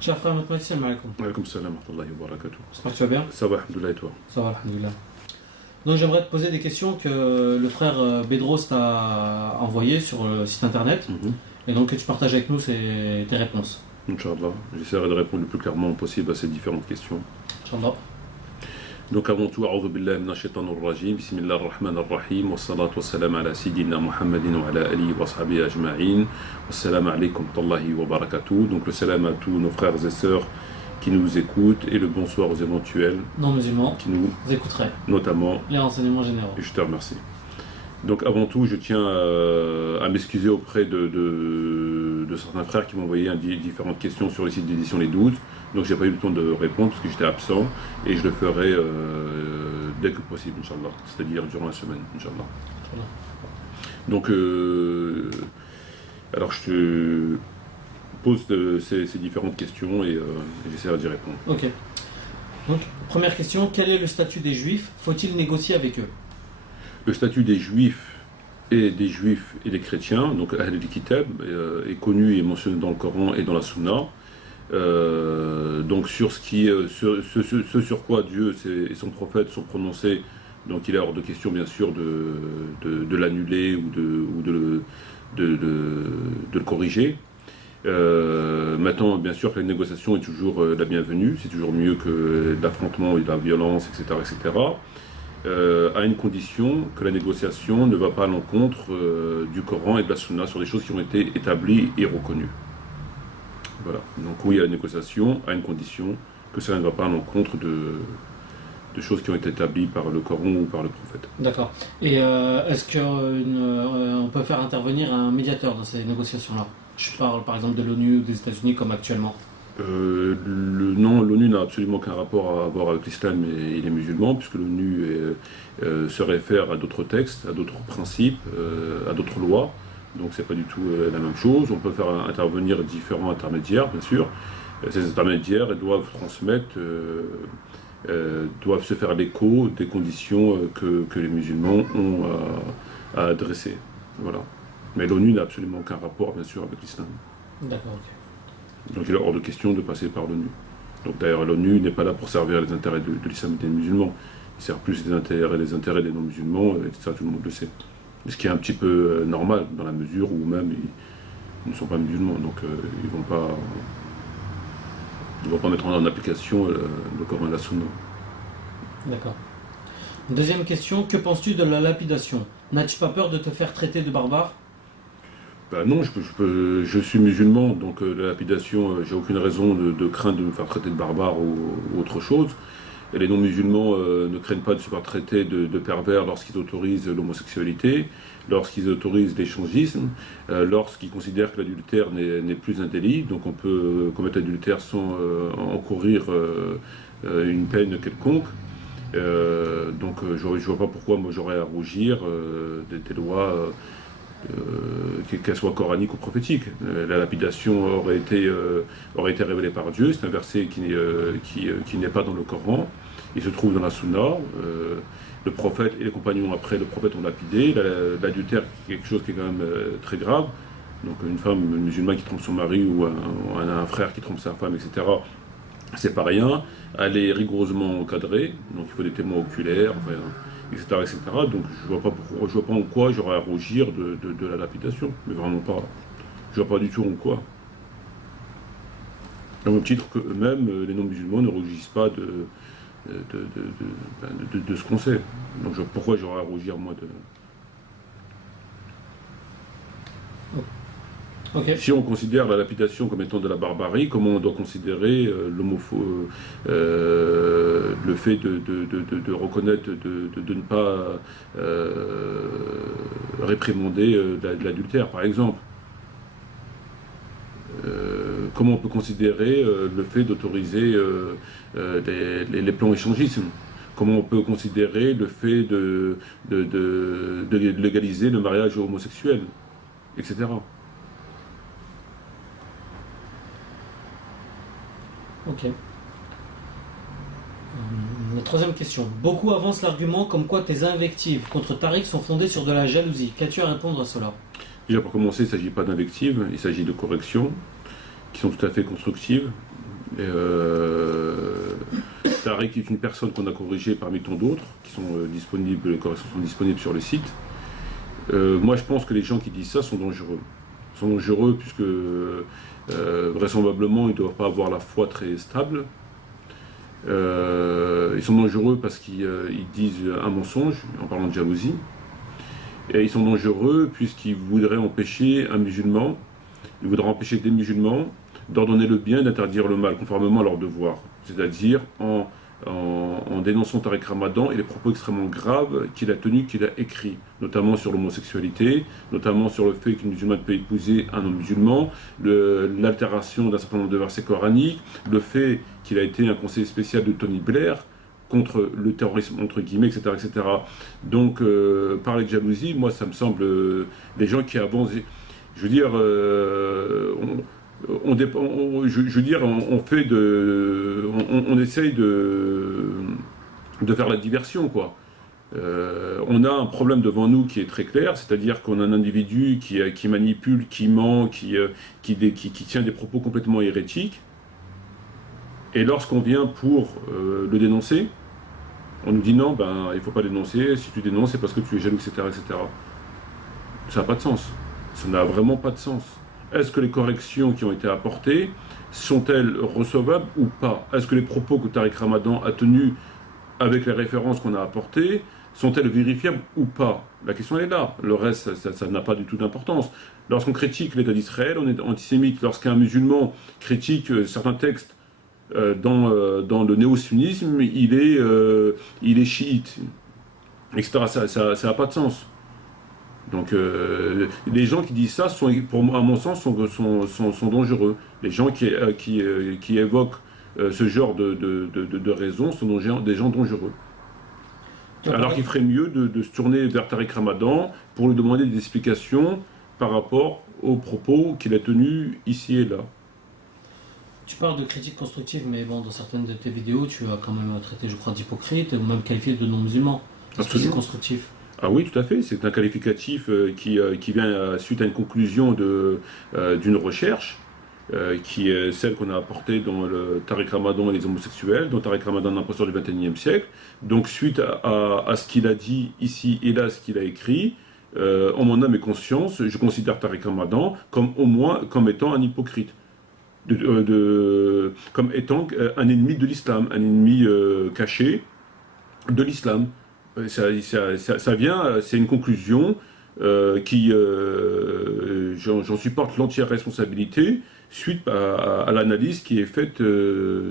Cher frère Mohamed, salam alaikum. Alaikum salam wa rahmatullahi wa barakatuh. J'espère que tu vas bien. Ça va, alhamdoulilah, et toi? Ça va, alhamdoulilah. Donc j'aimerais te poser des questions que le frère Bedros t'a envoyées sur le site internet et donc que tu partages avec nous tes réponses. Inch'Allah. J'essaierai de répondre le plus clairement possible à ces différentes questions. Inch'Allah. Donc avant tout, a'udhu billahi minash shaitanir rajim, bismillahir rahmanir rahim, wassalatu wassalamu ala sayyidina Muhammadin wa ala alihi wa sahbihi ajma'in, wassalamu alaykum wa rahmatullahi wa barakatuh. Donc le salam à tous nos frères et sœurs qui nous écoutent et le bonsoir aux éventuels non-musulmans qui nous écouteraient notamment les renseignements généraux. Et je te remercie. Donc avant tout, je tiens à m'excuser auprès de certains frères qui m'ont envoyé différentes questions sur le site d'édition Les 12. Donc j'ai pas eu le temps de répondre parce que j'étais absent et je le ferai dès que possible, Inch'Allah, c'est-à-dire durant la semaine, Inch'Allah. Donc, alors je te pose ces différentes questions et j'essaierai d'y répondre. Ok. Donc, première question, quel est le statut des juifs? Faut-il négocier avec eux? Le statut des juifs et des chrétiens, donc Ahl al-Kitab, est connu et mentionné dans le Coran et dans la Sunna. Donc sur ce sur quoi Dieu et son prophète sont prononcés, donc il est hors de question bien sûr de l'annuler ou de le corriger. Maintenant, bien sûr que la négociation est toujours la bienvenue, c'est toujours mieux que l'affrontement et la violence, etc., etc. À une condition que la négociation ne va pas à l'encontre du Coran et de la Sunna sur des choses qui ont été établies et reconnues. Voilà. Donc oui, à la négociation, à une condition que cela ne va pas à l'encontre de choses qui ont été établies par le Coran ou par le prophète. D'accord. Et est-ce qu'on peut faire intervenir un médiateur dans ces négociations-là? Je parle par exemple de l'ONU ou des États-Unis comme actuellement. Non, l'ONU n'a absolument aucun rapport à avoir avec l'islam et les musulmans, puisque l'ONU se réfère à d'autres textes, à d'autres principes, à d'autres lois. Donc c'est pas du tout la même chose. On peut faire intervenir différents intermédiaires, bien sûr. Ces intermédiaires doivent transmettre, doivent se faire l'écho des conditions que les musulmans ont à adresser. Voilà. Mais l'ONU n'a absolument aucun rapport, bien sûr, avec l'islam. D'accord, ok. Donc il est hors de question de passer par l'ONU. Donc d'ailleurs l'ONU n'est pas là pour servir les intérêts de l'islam et des musulmans. Il sert plus les intérêts des non-musulmans, et ça tout le monde le sait. Ce qui est un petit peu normal dans la mesure où même ils ne sont pas musulmans, donc ils vont pas mettre en application le Coran et la Sunna. D'accord. Deuxième question, que penses-tu de la lapidation? N'as-tu pas peur de te faire traiter de barbare? Ben non, je suis musulman, donc la lapidation, j'ai aucune raison de craindre de me faire traiter de barbare ou autre chose. Et les non-musulmans ne craignent pas de se faire traiter de pervers lorsqu'ils autorisent l'homosexualité, lorsqu'ils autorisent l'échangisme, lorsqu'ils considèrent que l'adultère n'est plus un délit, donc on peut commettre l'adultère sans encourir une peine quelconque. Donc je vois pas pourquoi moi j'aurais à rougir des lois, qu'elles soient coraniques ou prophétiques. La lapidation aurait été révélée par Dieu, c'est un verset qui n'est pas dans le Coran, il se trouve dans la Sunna. Le prophète et les compagnons après le prophète ont lapidé. L'adultère est quelque chose qui est quand même très grave. Donc une femme musulmane qui trompe son mari ou un frère qui trompe sa femme, etc., c'est pas rien. Elle est rigoureusement encadrée, donc il faut des témoins oculaires, enfin, etc., etc. Donc je vois pas en quoi j'aurais à rougir de la lapidation, mais vraiment pas. Je vois pas du tout en quoi. Au même titre que eux-mêmes, les non-musulmans ne rougissent pas de ce qu'on sait. Donc pourquoi j'aurais à rougir moi de... Okay. Si on considère la lapidation comme étant de la barbarie, comment on doit considérer le fait de reconnaître, de ne pas réprimander de l'adultère, par exemple? Comment on peut considérer le fait d'autoriser les plans échangistes? Comment on peut considérer le fait de légaliser le mariage homosexuel, etc. Ok. La troisième question. Beaucoup avancent l'argument comme quoi tes invectives contre Tariq sont fondées sur de la jalousie. Qu'as-tu à répondre à cela? Déjà pour commencer, il ne s'agit pas d'invectives, il s'agit de corrections qui sont tout à fait constructives. Et, Tariq est une personne qu'on a corrigée parmi tant d'autres, qui sont disponibles, les corrections sont disponibles sur le site. Moi, je pense que les gens qui disent ça sont dangereux. Ils sont dangereux puisque vraisemblablement, ils ne doivent pas avoir la foi très stable. Ils sont dangereux parce qu'ils disent un mensonge en parlant de jalousie. Et ils sont dangereux puisqu'ils voudraient empêcher un musulman, ils voudraient empêcher des musulmans d'ordonner le bien et d'interdire le mal, conformément à leur devoir. C'est-à-dire en dénonçant Tariq Ramadan et les propos extrêmement graves qu'il a tenus, qu'il a écrits, notamment sur l'homosexualité, notamment sur le fait qu'une musulmane peut épouser un homme musulman, l'altération d'un certain nombre de versets coraniques, le fait qu'il a été un conseiller spécial de Tony Blair contre le terrorisme, entre guillemets, etc. etc. Donc, parler de jalousie, moi, ça me semble, les gens qui avancent, je veux dire, on essaye de faire la diversion, quoi. On a un problème devant nous qui est très clair, c'est-à-dire qu'on a un individu qui manipule, qui ment, qui tient des propos complètement hérétiques, et lorsqu'on vient pour le dénoncer, on nous dit non, ben il ne faut pas dénoncer, si tu dénonces c'est parce que tu es jaloux, etc. etc. Ça n'a pas de sens, ça n'a vraiment pas de sens. Est-ce que les corrections qui ont été apportées sont-elles recevables ou pas? Est-ce que les propos que Tariq Ramadan a tenus avec les références qu'on a apportées sont-elles vérifiables ou pas? La question est là. Le reste, ça n'a pas du tout d'importance. Lorsqu'on critique l'État d'Israël, on est antisémite. Lorsqu'un musulman critique certains textes dans le néo-sunnisme, il est chiite, etc. Ça n'a pas de sens. Donc les gens qui disent ça, à mon sens, sont dangereux. Les gens qui évoquent ce genre de raisons sont des gens dangereux. Alors qu'il ferait mieux de se tourner vers Tariq Ramadan pour lui demander des explications par rapport aux propos qu'il a tenus ici et là. Tu parles de critiques constructives, mais bon, dans certaines de tes vidéos, tu as quand même traité, je crois, d'hypocrite, ou même qualifié de non-musulman. Est-ce que c'est constructif? Ah oui, tout à fait. C'est un qualificatif qui vient suite à une conclusion d'une recherche, qui est celle qu'on a apportée dans le Tariq Ramadan et les homosexuels, dans Tariq Ramadan, l'imposteur du XXIe siècle. Donc suite à ce qu'il a dit ici et là, ce qu'il a écrit, en mon âme et conscience, je considère Tariq Ramadan comme étant un hypocrite. Comme étant un ennemi de l'islam, un ennemi caché de l'islam. Ça vient, c'est une conclusion qui, j'en supporte l'entière responsabilité suite à l'analyse qui est faite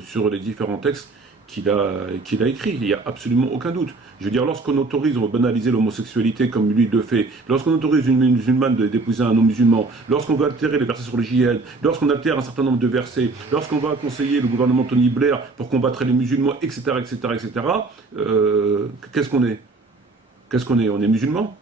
sur les différents textes qu'il a écrits. Il n'y a absolument aucun doute. Je veux dire, lorsqu'on autorise, on va banaliser l'homosexualité comme lui le fait, lorsqu'on autorise une musulmane d'épouser un homme musulman, lorsqu'on veut altérer les versets sur le Jihad, lorsqu'on altère un certain nombre de versets, lorsqu'on va conseiller le gouvernement Tony Blair pour combattre les musulmans, etc., etc., etc., qu'est-ce qu'on est? Qu'est-ce qu'on est? On est musulmans?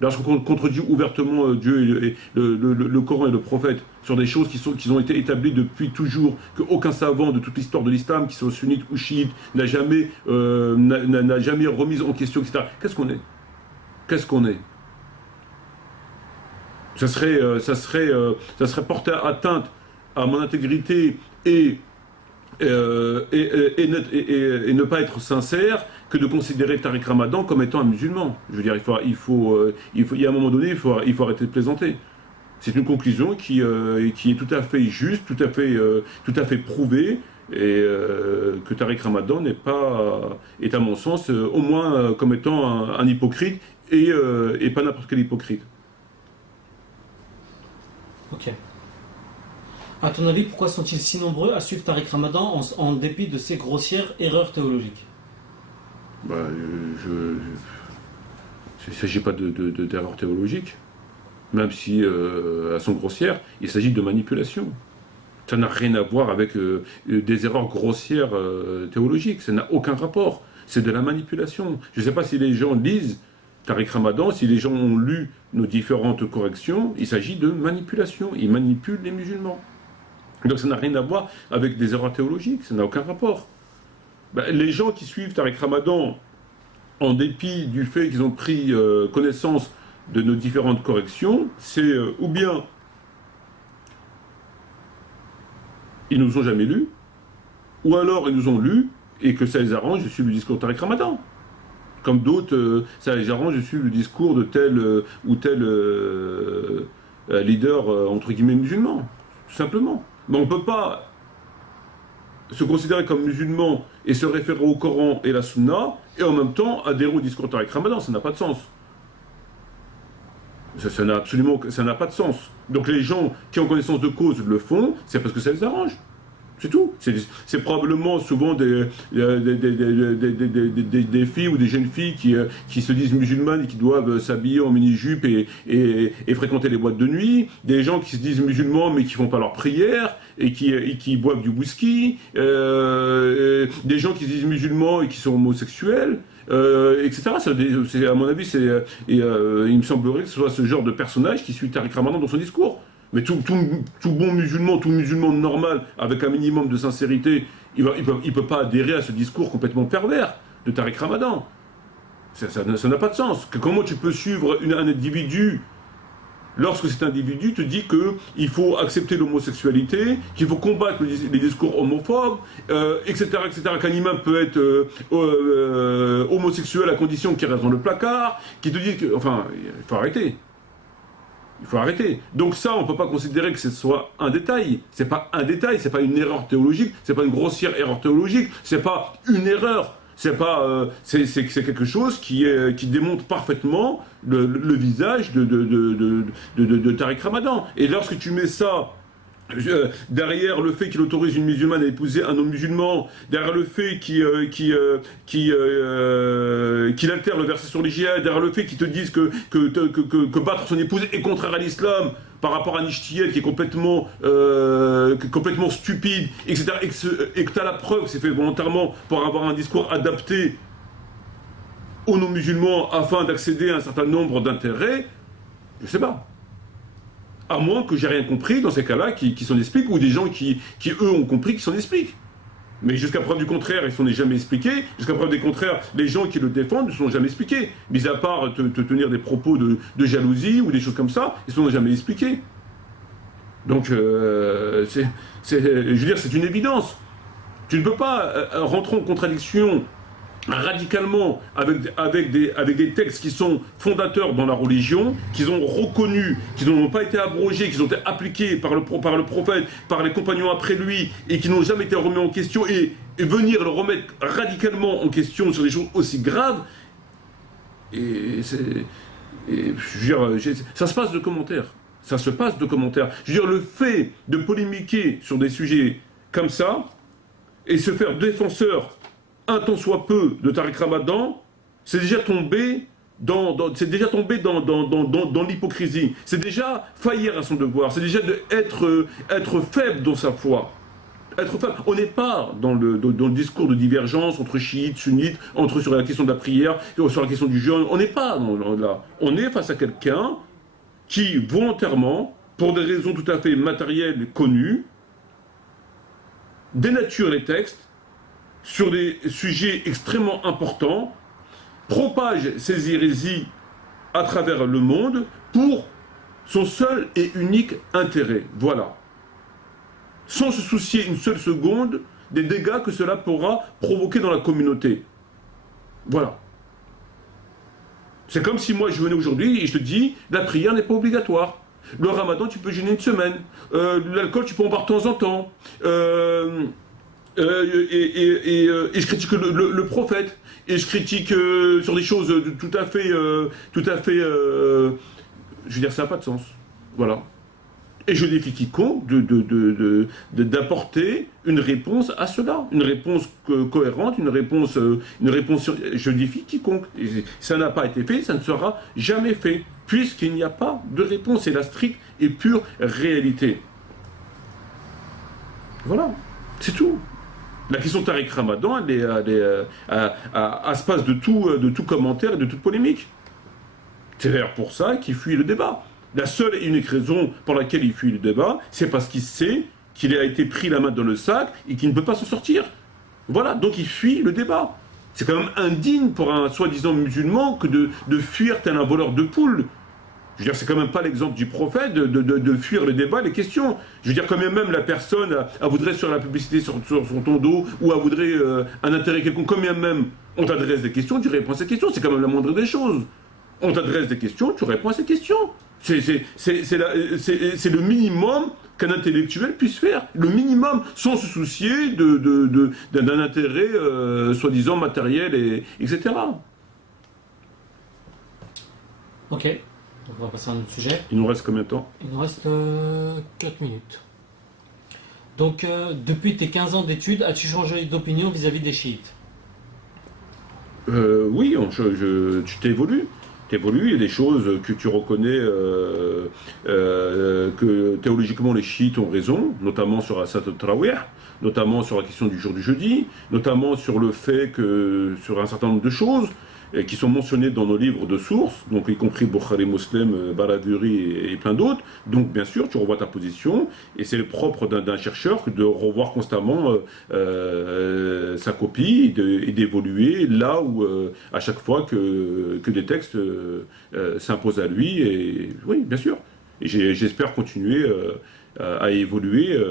Lorsqu'on contredit ouvertement Dieu et le Coran et le prophète sur des choses qui ont été établies depuis toujours, qu'aucun savant de toute l'histoire de l'islam, qu'il soit sunnite ou chiite, n'a jamais remis en question, etc. Qu'est-ce qu'on est? Qu'est-ce qu'on est? Ça serait porter atteinte à mon intégrité et ne pas être sincère que de considérer Tariq Ramadan comme étant un musulman. Je veux dire, il y a un moment donné, il faut arrêter de plaisanter. C'est une conclusion qui est tout à fait juste, tout à fait prouvée, et que Tariq Ramadan est à mon sens au moins comme étant un hypocrite et pas n'importe quel hypocrite. Ok. À ton avis, pourquoi sont-ils si nombreux à suivre Tariq Ramadan en dépit de ces grossières erreurs théologiques? Il ne s'agit pas d'erreurs théologiques, même si elles sont grossières, il s'agit de manipulation. Ça n'a rien à voir avec des erreurs grossières théologiques, ça n'a aucun rapport, c'est de la manipulation. Je ne sais pas si les gens lisent Tariq Ramadan, si les gens ont lu nos différentes corrections, il s'agit de manipulation, ils manipulent les musulmans. Donc ça n'a rien à voir avec des erreurs théologiques, ça n'a aucun rapport. Les gens qui suivent Tariq Ramadan, en dépit du fait qu'ils ont pris connaissance de nos différentes corrections, c'est ou bien ils ne nous ont jamais lus, ou alors ils nous ont lus et que ça les arrange de suivre le discours de Tariq Ramadan. Comme d'autres, ça les arrange de suivre le discours de tel ou tel leader, entre guillemets, musulman, tout simplement. Mais on ne peut pas se considérer comme musulman et se référer au Coran et la Sunna, et en même temps adhérer au discours de Tariq Ramadan, ça n'a pas de sens. Ça n'a pas de sens. Donc les gens qui ont connaissance de cause le font, c'est parce que ça les arrange. C'est tout. C'est probablement souvent des filles ou des jeunes filles qui se disent musulmanes et qui doivent s'habiller en mini-jupe et fréquenter les boîtes de nuit. Des gens qui se disent musulmans mais qui font pas leur prière et qui boivent du whisky. Des gens qui se disent musulmans et qui sont homosexuels. Etc. À mon avis, il me semblerait que ce soit ce genre de personnage qui suit Tariq Ramadan dans son discours. Mais tout bon musulman, tout musulman normal, avec un minimum de sincérité, il peut pas adhérer à ce discours complètement pervers de Tariq Ramadan. Ça n'a pas de sens. Comment tu peux suivre un individu lorsque cet individu te dit qu'il faut accepter l'homosexualité, qu'il faut combattre les discours homophobes, etc., qu'un imam peut être homosexuel à condition qu'il reste dans le placard, qui te dit que... Enfin, il faut arrêter. Il faut arrêter. Donc ça, on ne peut pas considérer que ce soit un détail. C'est pas un détail, c'est pas une erreur théologique, c'est pas une grossière erreur théologique, c'est pas une erreur. C'est quelque chose qui démontre parfaitement le visage de Tariq Ramadan. Et lorsque tu mets ça derrière le fait qu'il autorise une musulmane à épouser un homme musulman, derrière le fait qu'il altère le verset sur les djihad, derrière le fait qu'ils te disent que battre son épouse est contraire à l'islam par rapport à un ijtihad qui est complètement stupide, etc., et que tu as la preuve que c'est fait volontairement pour avoir un discours adapté aux non-musulmans afin d'accéder à un certain nombre d'intérêts, je sais pas. À moins que j'ai rien compris dans ces cas-là qui s'en expliquent, ou des gens qui eux ont compris qui s'en expliquent. Mais jusqu'à preuve du contraire, ils s'en est jamais expliqués. Jusqu'à preuve du contraire, les gens qui le défendent ne sont jamais expliqués. Mis à part te tenir des propos de jalousie ou des choses comme ça, ils ne sont jamais expliqués. Donc, je veux dire, c'est une évidence. Tu ne peux pas rentrer en contradiction radicalement avec des textes qui sont fondateurs dans la religion, qu'ils ont reconnus, qu'ils n'ont pas été abrogés, qu'ils ont été appliqués par le prophète, par les compagnons après lui, et qui n'ont jamais été remis en question, et venir le remettre radicalement en question sur des choses aussi graves, je veux dire, ça se passe de commentaires. Ça se passe de commentaires. Je veux dire, le fait de polémiquer sur des sujets comme ça, et se faire défenseur un tant soit peu de Tariq Ramadan, c'est déjà tombé dans l'hypocrisie. C'est déjà faillir à son devoir. C'est déjà être faible dans sa foi. Être faible. On n'est pas dans le discours de divergence entre chiites, sunnites, sur la question de la prière, sur la question du jeûne. On n'est pas là. On est face à quelqu'un qui, volontairement, pour des raisons tout à fait matérielles connues, dénature les textes sur des sujets extrêmement importants, propage ces hérésies à travers le monde pour son seul et unique intérêt. Voilà. Sans se soucier une seule seconde des dégâts que cela pourra provoquer dans la communauté. Voilà. C'est comme si moi je venais aujourd'hui et je te dis, la prière n'est pas obligatoire. Le ramadan, tu peux jeûner une semaine. L'alcool, tu peux en boire de temps en temps. Et je critique le prophète, et je critique sur des choses tout à fait, je veux dire, ça n'a pas de sens, voilà. Et je défie quiconque d'apporter une réponse à cela, une réponse cohérente, une réponse, je défie quiconque. Et ça n'a pas été fait, ça ne sera jamais fait, puisqu'il n'y a pas de réponse, c'est la stricte et pure réalité. Voilà, c'est tout. La question de Tariq Ramadan, elle est à se passe de tout commentaire et de toute polémique. C'est d'ailleurs pour ça qu'il fuit le débat. La seule et unique raison pour laquelle il fuit le débat, c'est parce qu'il sait qu'il a été pris la main dans le sac et qu'il ne peut pas s'en sortir. Voilà, donc il fuit le débat. C'est quand même indigne pour un soi-disant musulman que de fuir tel un voleur de poules. Je veux dire, c'est quand même pas l'exemple du prophète de fuir le débat, les questions. Je veux dire, quand même la personne voudrait sur la publicité sur ton dos, ou voudrait un intérêt quelconque, quand même on t'adresse des questions, tu réponds à ces questions. C'est quand même la moindre des choses. On t'adresse des questions, tu réponds à ces questions. C'est le minimum qu'un intellectuel puisse faire. Le minimum, sans se soucier d'un intérêt soi-disant matériel, etc. Ok, donc on va passer à un autre sujet. Il nous reste combien de temps? Il nous reste 4 minutes. Donc, depuis tes 15 ans d'études, as-tu changé d'opinion vis-à-vis des chiites? Oui, tu t'évolues. Il y a des choses que tu reconnais que théologiquement les chiites ont raison, notamment sur la Salat al-Tarawih, notamment sur la question du jour du jeudi, notamment sur le fait que, sur un certain nombre de choses, qui sont mentionnées dans nos livres de sources, donc y compris Bukhari, Muslim, Baraduri et plein d'autres. Donc bien sûr, tu revois ta position, et c'est le propre d'un chercheur que de revoir constamment sa copie et d'évoluer là où, à chaque fois que des textes s'imposent à lui, et oui, bien sûr. Et j'espère continuer à évoluer,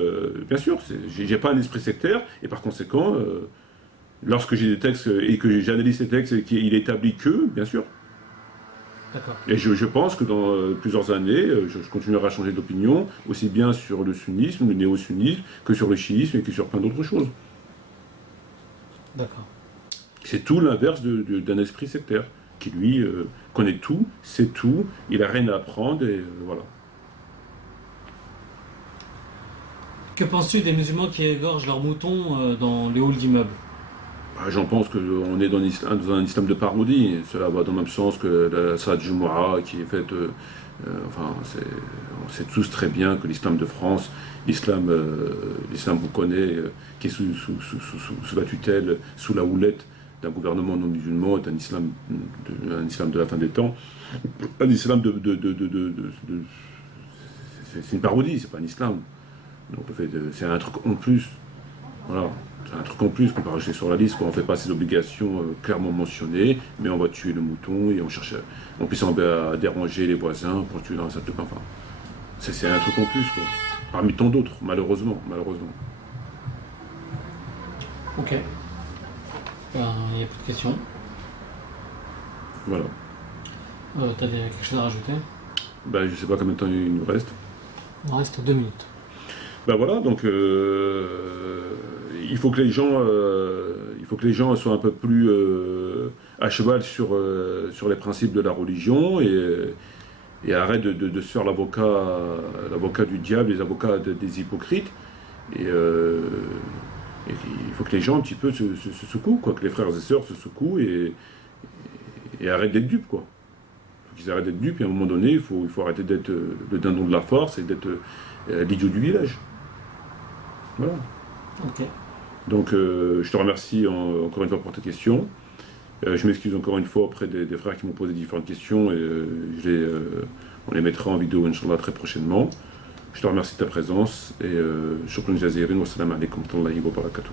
bien sûr. J'ai pas un esprit sectaire, et par conséquent... lorsque j'ai des textes et que j'analyse ces textes et qu'il est établi que, bien sûr. D'accord. Et je pense que dans plusieurs années, je continuerai à changer d'opinion, aussi bien sur le sunnisme, le néo-sunnisme, que sur le chiisme et que sur plein d'autres choses. D'accord. C'est tout l'inverse d'un esprit sectaire, qui lui connaît tout, sait tout, il n'a rien à apprendre, et voilà. Que penses-tu des musulmans qui égorgent leurs moutons dans les halls d'immeubles? J'en pense qu'on est dans un islam de parodie. Cela va dans le même sens que la Salat Jumu'ah qui est faite. Enfin, on sait tous très bien que l'islam de France, l'islam vous connaît, qui est sous la tutelle, sous la houlette d'un gouvernement non musulman, est un islam de la fin des temps. Un islam c'est une parodie, c'est pas un islam. Donc c'est un truc en plus. Voilà. C'est un truc en plus qu'on peut rajouter sur la liste, qu'on ne fait pas ses obligations clairement mentionnées, mais on va tuer le mouton et on puisse à déranger les voisins pour tuer dans la salle de bain. Enfin, c'est un truc en plus, quoi. Parmi tant d'autres, malheureusement. Ok. Il n'y a plus de questions. Voilà. T'as quelque chose à rajouter? Je sais pas combien de temps il nous reste. Il nous reste 2 minutes. Voilà, donc il faut que les gens soient un peu plus à cheval sur les principes de la religion et arrêtent de se faire l'avocat du diable, les avocats des hypocrites. Et il faut que les gens un petit peu se secouent, quoi, que les frères et sœurs se secouent et arrêtent d'être dupes, quoi. Il faut qu'ils arrêtent d'être dupes, et à un moment donné, il faut arrêter d'être le dindon de la force et d'être l'idiot du village. Voilà. Ok. Donc je te remercie encore une fois pour tes questions. Je m'excuse encore une fois auprès des frères qui m'ont posé différentes questions, et on les mettra en vidéo, Inch'Allah, très prochainement. Je te remercie de ta présence, et shukran jazirin wa salam alaikum wa rahmatullahi wa barakatuh.